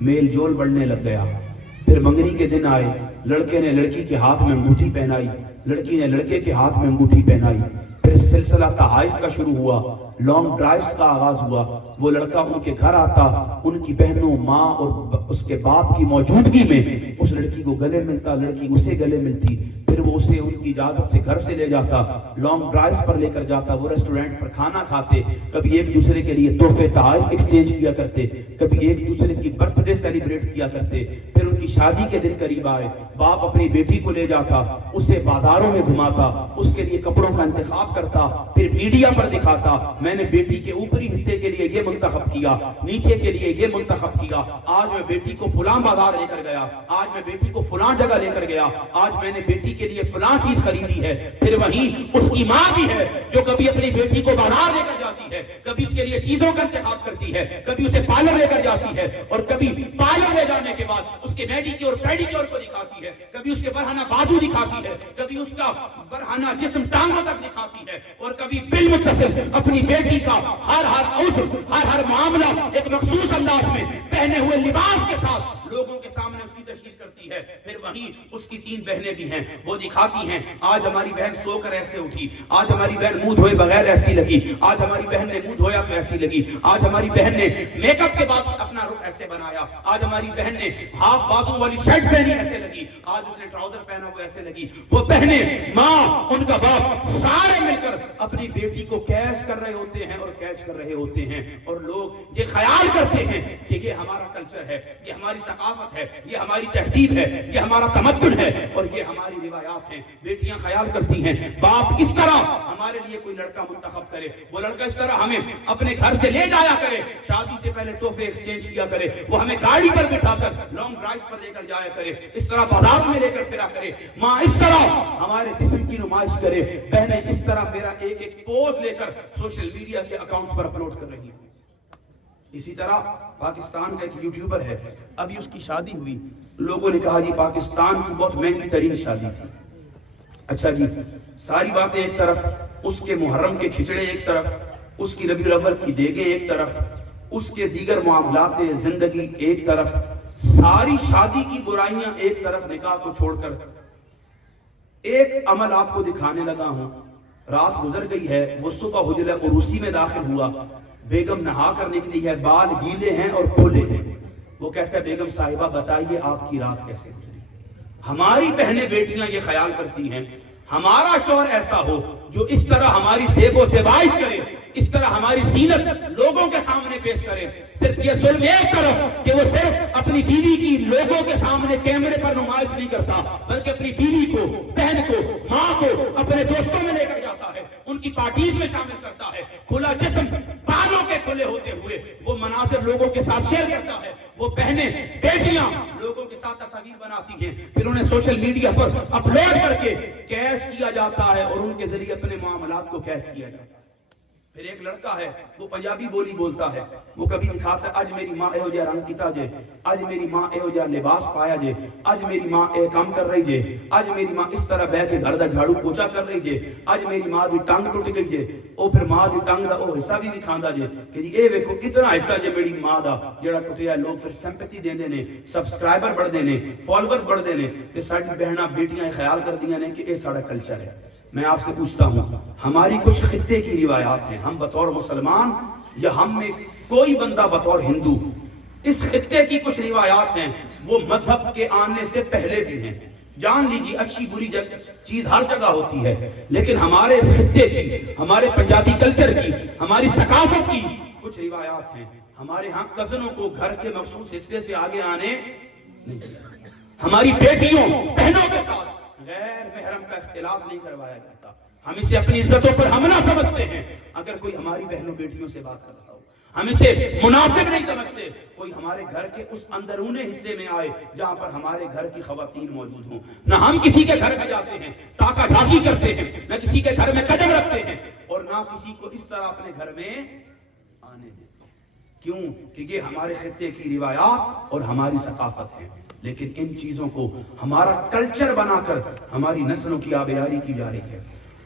میل جول بڑھنے لگ گیا۔ پھر منگنی کے دن آئے، لڑکے نے لڑکی کے ہاتھ میں انگوٹھی پہنائی، لڑکی نے لڑکے کے ہاتھ میں انگوٹھی پہنائی۔ پھر سلسلہ تحائف کا شروع ہوا، لانگ ڈرائیوز کا آغاز ہوا۔ وہ لڑکا ان کے گھر آتا، ان کی بہنوں، ماں اور اس کے باپ کی موجودگی میں اس لڑکی کو گلے ملتا، لڑکی اسے گلے ملتی۔ پھر وہ اسے ان کی اجازت سے گھر سے لے جاتا، لانگ ڈرائیوز پر لے کر جاتا، وہ ریسٹورنٹ پر کھانا کھاتے، کبھی ایک دوسرے کے لیے تحفے تحائف ایکسچینج کیا کرتے، کبھی ایک دوسرے کی برتھ ڈے سیلیبریٹ کیا کرتے۔ پھر ان کی شادی کے دن قریب آئے، باپ اپنی بیٹی کو لے جاتا، اسے بازاروں میں گھماتا، اس کے لیے کپڑوں کا انتخاب کرتا، پھر میڈیا پر دکھاتا، میں نے بیٹی کے اوپری حصے کے لیے یہ منتخب کیا، نیچے کے لیے یہ منتخب کیا، آج میں بیٹی کو فلاں بازار لے کر گیا، آج میں بیٹی کو فلاں جگہ لے کر گیا، آج میں نے بیٹی کے لیے فلاں چیز خریدی ہے۔ پھر وہیں اس کی ماں بھی ہے جو کبھی اپنی بیٹی کو بازار لے کر جاتی ہے، کبھی اس کے لیے چیزوں کا انتخاب کرتی ہے، کبھی اسے پارلر لے کر جاتی ہے اور کبھی پارلر لے جانے کے بعد اس کے میڈیکیور پیڈیکیور کو دکھاتی ہے، کبھی اس کے برہنہ بازو دکھاتی ہے، کبھی اس کا برہنہ جسم ٹانگوں تک دکھاتی ہے، اور کبھی بالمتصل اپنی بیٹی کا ہر عضو، ہر معاملہ ایک مخصوص انداز میں پہنے ہوئے لباس کے ساتھ لوگوں کے سامنے اس کی تشہیر کرتی ہے۔ پھر وہیں اس کی 3 بہنیں بھی ہیں، وہ دکھاتی ہیں آج ہماری بہن سو کر ایسے اٹھی، آج ہماری بہن منہ دھوئے بغیر ایسی لگی، آج ہماری بہن نے منہ دھویا تو ایسی لگی، آج ہماری بہن نے میک اپ کے بعد اپنا رخ ایسے بنایا، آج ہماری بہن نے ہاف بازو والی شرٹ پہنی ایسے لگی، آج اس نے ٹراؤزر پہنا وہ ایسے لگی۔ وہ بہنیں، ماں، ان کا باپ سارے مل کر اپنی بیٹی کو کیچ کر رہے ہوتے ہیں اور کیچ کر رہے ہوتے ہیں، اور لوگ یہ خیال کرتے ہیں کہ یہ ہمارا کلچر ہے، یہ ہماری ثقافت ہے، یہ ہماری تہذیب ہے، یہ ہمارا تمدن ہے اور یہ ہماری روایات ہیں۔ بیٹیاں خیال کرتی ہیں باپ اس طرح ہمارے لیے کوئی لڑکا منتخب کرے، وہ لڑکا اس طرح ہمیں اپنے گھر سے لے جایا کرے، شادی سے پہلے تحفے ایکسچینج کیا کرے، وہ ہمیں گاڑی پر بٹھا کر لانگ ڈرائیو پر لے کر جایا کرے، اس طرح بازاروں میں لے کر پھرا کرے، ماں اس طرح ہمارے جسم کی نمائش کرے، بہنیں اس طرح میرا ایک پوز لے کر سوشل میڈیا کے اکاؤنٹس پر اپلوڈ کر رہی ہیں۔ اسی طرح پاکستان کا ایک یوٹیوبر ہے، ابھی اس کی شادی ہوئی، لوگوں نے کہا جی پاکستان کی بہت مہنگی ترین شادی تھی۔ اچھا جی، ساری باتیں ایک طرف، اس کے محرم کے کھچڑے ایک طرف، اس کی ربیع الاول کی دیگیں ایک طرف، اس کے دیگر معاملات زندگی ایک طرف، ساری شادی کی برائیاں ایک طرف، نکاح کو چھوڑ کر ایک عمل آپ کو دکھانے لگا ہوں. رات گزر گئی ہے، وہ صبح حجرہ عروسی میں داخل ہوا، بیگم نہا کر نکلی ہے، بال گیلے ہیں اور کھلے ہیں. وہ کہتا ہے بیگم صاحبہ بتائیے آپ کی رات کیسے گزری. ہماری بہنیں بیٹیاں یہ خیال کرتی ہیں ہمارا شوہر ایسا ہو جو اس طرح ہماری زیب و زیبائش کرے، اس طرح ہماری زینت لوگوں کے سامنے پیش کرے. صرف یہ ظلم ایک طرف کہ وہ صرف اپنی بیوی کی لوگوں کے سامنے کیمرے پر نمائش نہیں کرتا، بلکہ اپنی بیوی کو، بہن کو، ماں کو اپنے دوستوں میں لے کر جاتا ہے، ان کی پارٹیز میں شامل کرتا ہے، کھلا جسم بالوں کے کھلے ہوتے ہوئے وہ مناظر لوگوں کے ساتھ شیئر کرتا ہے. وہ بہنیں بیٹیاں لوگوں کے ساتھ تصاویر بناتی ہیں، پھر انہیں سوشل میڈیا پر اپلوڈ کر کے کیش کیا جاتا ہے اور ان کے ذریعے اپنے معاملات کو کیش کیا جاتا ہے. پھر ایک لڑکا ہے، وہ پنجابی بولی بولتا ہے، وہ کبھی دکھاتا ہے اج میری ماں ایہو جہا رنگ کیتا جے، اج میری ماں ایہو جہا لباس پایا جے، اج میری ماں اے کام کر رہی جے، اج میری ماں اس طرح بیٹھ کے گھر دا جھاڑو پوچھا کر رہی جے، اج میری ماں دی ٹنگ ٹوٹ گئی جے. او پھر ماں دی ٹنگ دا او حصہ بھی دکھاندا جے کہ جی اے ویکھو اتنا حصہ جے میری ماں دا جڑا ٹوٹیا. لوگ پھر سمپیتی دیندے نے، سبسکرائبر بڑھدے نے، فالوورز بڑھدے نے، تے ساڈی بہناں بیٹیاں خیال کردیاں نے کہ اے ساڈا کلچر ہے. میں آپ سے پوچھتا ہوں ہماری کچھ خطے کی روایات ہیں، ہم بطور مسلمان یا ہم میں کوئی بندہ بطور ہندو، اس خطے کی کچھ روایات ہیں وہ مذہب کے آنے سے پہلے بھی ہیں. جان لیجیے اچھی بری چیز ہر جگہ ہوتی ہے، لیکن ہمارے اس خطے کی، ہمارے پنجابی کلچر کی، ہماری ثقافت کی کچھ روایات ہیں. ہمارے ہاں کزنوں کو گھر کے مخصوص حصے سے آگے آنے نہیں دیا. ہماری بیٹیوں بہنوں کے ساتھ غیر محرم کا اختلاط نہیں کروایا جاتا. ہم اسے اپنی عزتوں پر حملہ سمجھتے ہیں اگر کوئی ہماری بہنوں بیٹیوں سے بات کر رہا ہو. ہم اسے مناسب نہیں سمجھتے کوئی ہمارے گھر کے اس اندرون حصے میں آئے جہاں پر ہمارے گھر کی خواتین موجود ہوں. نہ ہم کسی کے گھر میں جاتے ہیں تاکہ جھاکی کرتے ہیں، نہ کسی کے گھر میں قدم رکھتے ہیں، اور نہ کسی کو اس طرح اپنے گھر میں آنے دیتے. کیوں؟ کہ یہ ہمارے خطے کی روایات اور ہماری ثقافت ہے. لیکن ان چیزوں کو ہمارا کلچر بنا کر ہماری نسلوں کی آبیاری کی جا رہی ہے،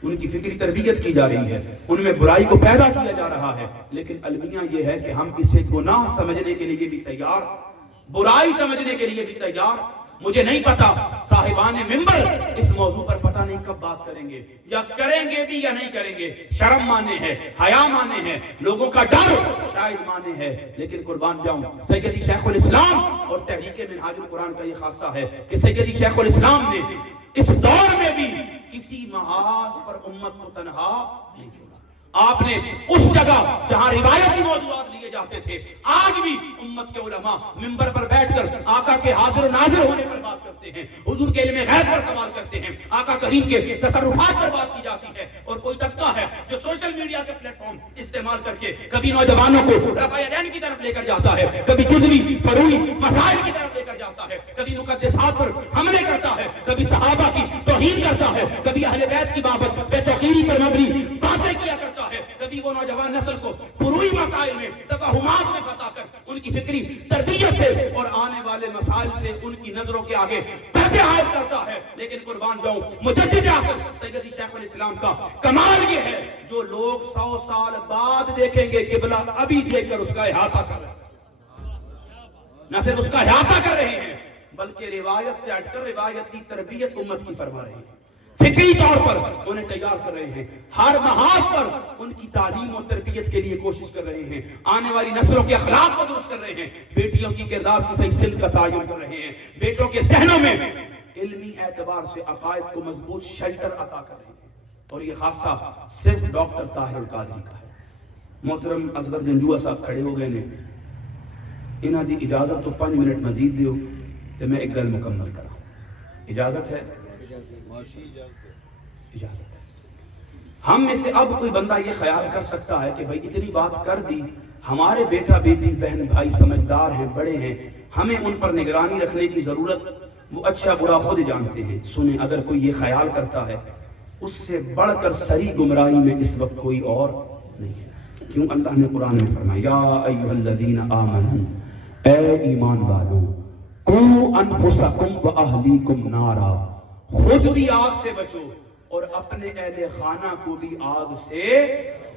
ان کی فکری تربیت کی جا رہی ہے، ان میں برائی کو پیدا کیا جا رہا ہے. لیکن المیہ یہ ہے کہ ہم اسے گناہ سمجھنے کے لیے بھی تیار، برائی سمجھنے کے لیے بھی تیار. مجھے نہیں پتا صاحبان منبر اس موضوع پر پتہ نہیں کب بات کریں گے، یا کریں گے بھی یا نہیں کریں گے. شرم مانے ہے، حیا مانے ہے، لوگوں کا ڈر شاید مانے ہے. لیکن قربان جاؤں سیدی شیخ الاسلام اور تحریک منہاج القرآن کا یہ خاصہ ہے کہ سیدی شیخ الاسلام نے اس دور میں بھی کسی محاذ پر امت کو تنہا نہیں چھوڑا. آپ نے اس جگہ جہاں روایتی موضوعات لیے جاتے تھے، آج بھی امت کے علماء منبر پر بیٹھ کر آقا کے حاضر و ناظر ہونے پر بات کرتے ہیں، حضور کے علم غیب پر سوال کرتے ہیں، آقا کریم کے تصرفات پر بات کی جاتی ہے. اور کوئی طبقہ ہے جو سوشل میڈیا کے پلیٹ فارم استعمال کر کے کبھی نوجوانوں کو رفع یدین کی طرف لے کر جاتا ہے، کبھی جزوی فروعی مسائل کی طرف لے کر جاتا ہے، کبھی مقدسات پر حملے کرتا ہے، کبھی صحابہ کی توہین کرتا ہے، کبھی اہل بیت کی بابت بے توقیری پر مبنی باتیں کیا کرتا ہے، کبھی وہ نوجوان نسل کو فروعی مسائل میں توہمات میں پھنسا کر ان کی فکری تربیت سے اور آنے والے مسائل سے ان کی نظروں کے آگے پردے عائد کرتا ہے. لیکن قربان جاؤں مجدد آخر سیدی شیخ الاسلام کا کمال یہ ہے جو لوگ 100 سال بعد دیکھیں گے قبلہ ابھی دیکھ کر اس کا احاطہ کر رہے ہیں. نہ صرف اس کا احاطہ کر رہے ہیں بلکہ روایت سے ہٹ کر روایتی تربیت امت کی فرما رہے ہیں، فکری طور پر انہیں تیار کر رہے ہیں، ہر محاذ پر ان کی تعلیم اور تربیت کے لیے کوشش کر رہے ہیں، آنے والی نسلوں کے اخلاق کو درست کر رہے ہیں، بیٹیوں کی کردار کی صحیح سمت کا تعین کر رہے ہیں، بیٹوں کے ذہنوں میں علمی اعتبار سے عقائد کو مضبوط شیلٹر عطا کر رہے ہیں. اور یہ خاصہ صرف ڈاکٹر طاہر القادری کا ہے. محترم اصغر جنجوعہ صاحب کھڑے ہو گئے نے، انہاں دی اجازت تو 5 منٹ مزید دیو تو میں ایک گل مکمل کرا. اجازت ہے؟ اجازت ہے. ہم میں سے اب کوئی بندہ یہ خیال کر سکتا ہے کہ بھائی اتنی بات کر دی، ہمارے بیٹا بیٹی بہن بھائی سمجھدار ہیں، بڑے ہیں، ہمیں ان پر نگرانی رکھنے کی ضرورت، وہ اچھا برا خود جانتے ہیں. سنیں، اگر کوئی یہ خیال کرتا ہے اس سے بڑھ کر سری گمراہی میں اس وقت کوئی اور نہیں ہے. کیوں؟ اللہ نے قرآن میں فرمایا یا ایھا الذین آمنوا، اے ایمان والو، قوا انفسکم واہلیکم نارا، خود بھی آگ سے بچو اور اپنے اہل خانہ کو بھی آگ سے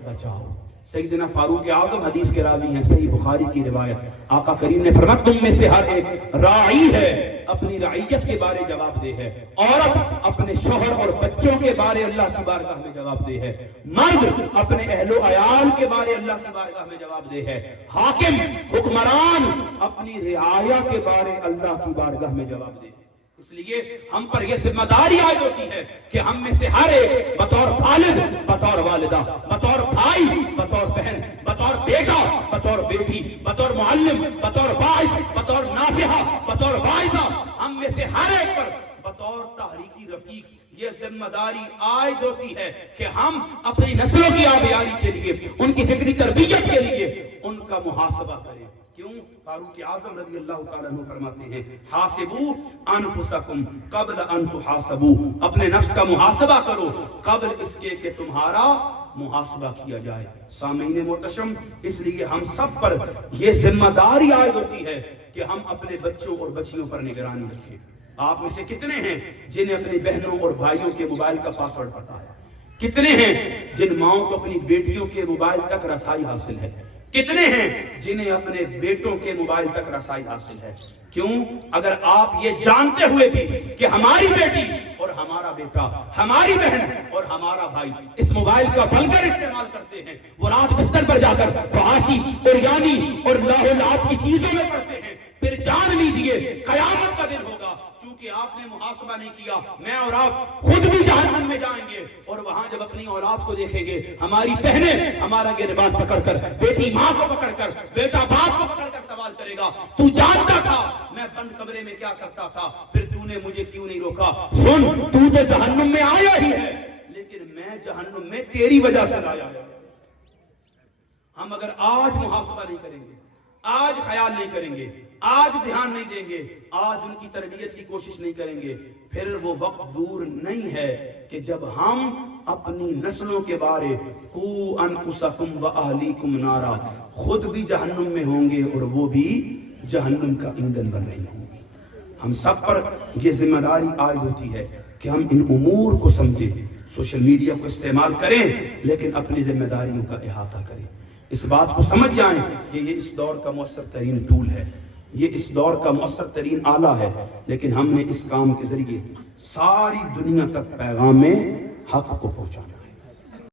بچاؤ. سیدنا فاروق اعظم حدیث کے راوی ہیں، صحیح بخاری کی روایت، آقا کریم نے فرمایا تم میں سے ہر ایک راعی ہے، اپنی رعیت کے بارے جواب دہ ہے، عورت اپنے شوہر اور بچوں کے بارے اللہ کی بارگاہ میں جواب دہ ہے، مرد اپنے اہل و عیال کے بارے اللہ کی بارگاہ میں جواب دہ ہے، حاکم حکمران اپنی رعایا کے بارے اللہ کی بارگاہ میں جواب دہ ہے۔ اس لیے ہم پر یہ ذمہ داری عائد ہوتی ہے کہ ہم میں سے ہر ایک بطور والد، بطور والدہ، بطور بھائی، بطور بہن، بطور بیٹا، بطور بیٹی، بطور معلم، بطور واعظ، بطور ناصحہ، بطور واعظہ، ہم میں سے ہر ایک پر بطور تحریکی رفیق یہ ذمہ داری عائد ہوتی ہے کہ ہم اپنی نسلوں کی آبیاری کے لیے، ان کی فکری تربیت کے لیے ان کا محاسبہ کریں۔ کیوں؟ فاروق اعظم رضی اللہ تعالیٰ عنہ فرماتے ہیں حاسبو انفسکم قبل ان تحاسبو، اپنے نفس کا محاسبہ کرو قبل اس کے کہ تمہارا محاسبہ کیا جائے۔ سامعین محتشم، اس لیے ہم سب پر یہ ذمہ داری عائد ہوتی ہے کہ ہم اپنے بچوں اور بچیوں پر نگرانی رکھیں۔ آپ میں سے کتنے ہیں جنہیں اپنی بہنوں اور بھائیوں کے موبائل کا پاسورڈ پتا ہے؟ کتنے ہیں جن ماؤں کو اپنی بیٹیوں کے موبائل تک رسائی حاصل ہے؟ کتنے ہیں جنہیں اپنے بیٹوں کے موبائل تک رسائی حاصل ہے؟ کیوں؟ اگر آپ یہ جانتے ہوئے بھی کہ ہماری بیٹی اور ہمارا بیٹا، ہماری بہن اور ہمارا بھائی اس موبائل کا ولگر استعمال کرتے ہیں، وہ رات بستر پر جا کر فحاشی اور یعنی اور لاہ و لعب کی چیزوں میں پڑتے ہیں، پھر جان لیجیے قیامت کا دن ہوگا، چونکہ آپ نے محاسبہ نہیں کیا، میں اور آپ خود بھی جہنم میں جائیں گے، اور وہاں جب اپنی اولاد کو دیکھیں گے، ہماری بہنیں ہمارا گریبان پکڑ کر، بیٹی ماں کو پکڑ کر، بیٹا باپ کو پکڑ کر سوال کرے گا تو جانتا تھا میں بند کمرے میں کیا کرتا تھا، پھر تو نے مجھے کیوں نہیں روکا؟ سن، تو جہنم میں آیا ہی ہے، لیکن میں جہنم میں تیری وجہ سے آیا ہوں۔ ہم اگر آج محاسبہ نہیں کریں گے، آج خیال نہیں کریں گے، آج دھیان نہیں دیں گے، آج ان کی تربیت کی کوشش نہیں کریں گے، پھر وہ وقت دور نہیں ہے کہ جب ہم اپنی نسلوں کے بارے قو انفسکم و اہلیکم نارا، خود بھی جہنم میں ہوں گے اور وہ بھی جہنم کا ایندھن بن رہی ہوں گی۔ ہم سب پر یہ ذمہ داری عائد ہوتی ہے کہ ہم ان امور کو سمجھیں، سوشل میڈیا کو استعمال کریں لیکن اپنی ذمہ داریوں کا احاطہ کریں، اس بات کو سمجھ جائیں کہ یہ اس دور کا مؤثر ترین ٹول ہے، یہ اس دور کا مؤثر ترین آلہ ہے، لیکن ہم نے اس کام کے ذریعے ساری دنیا تک پیغام حق کو پہنچانا۔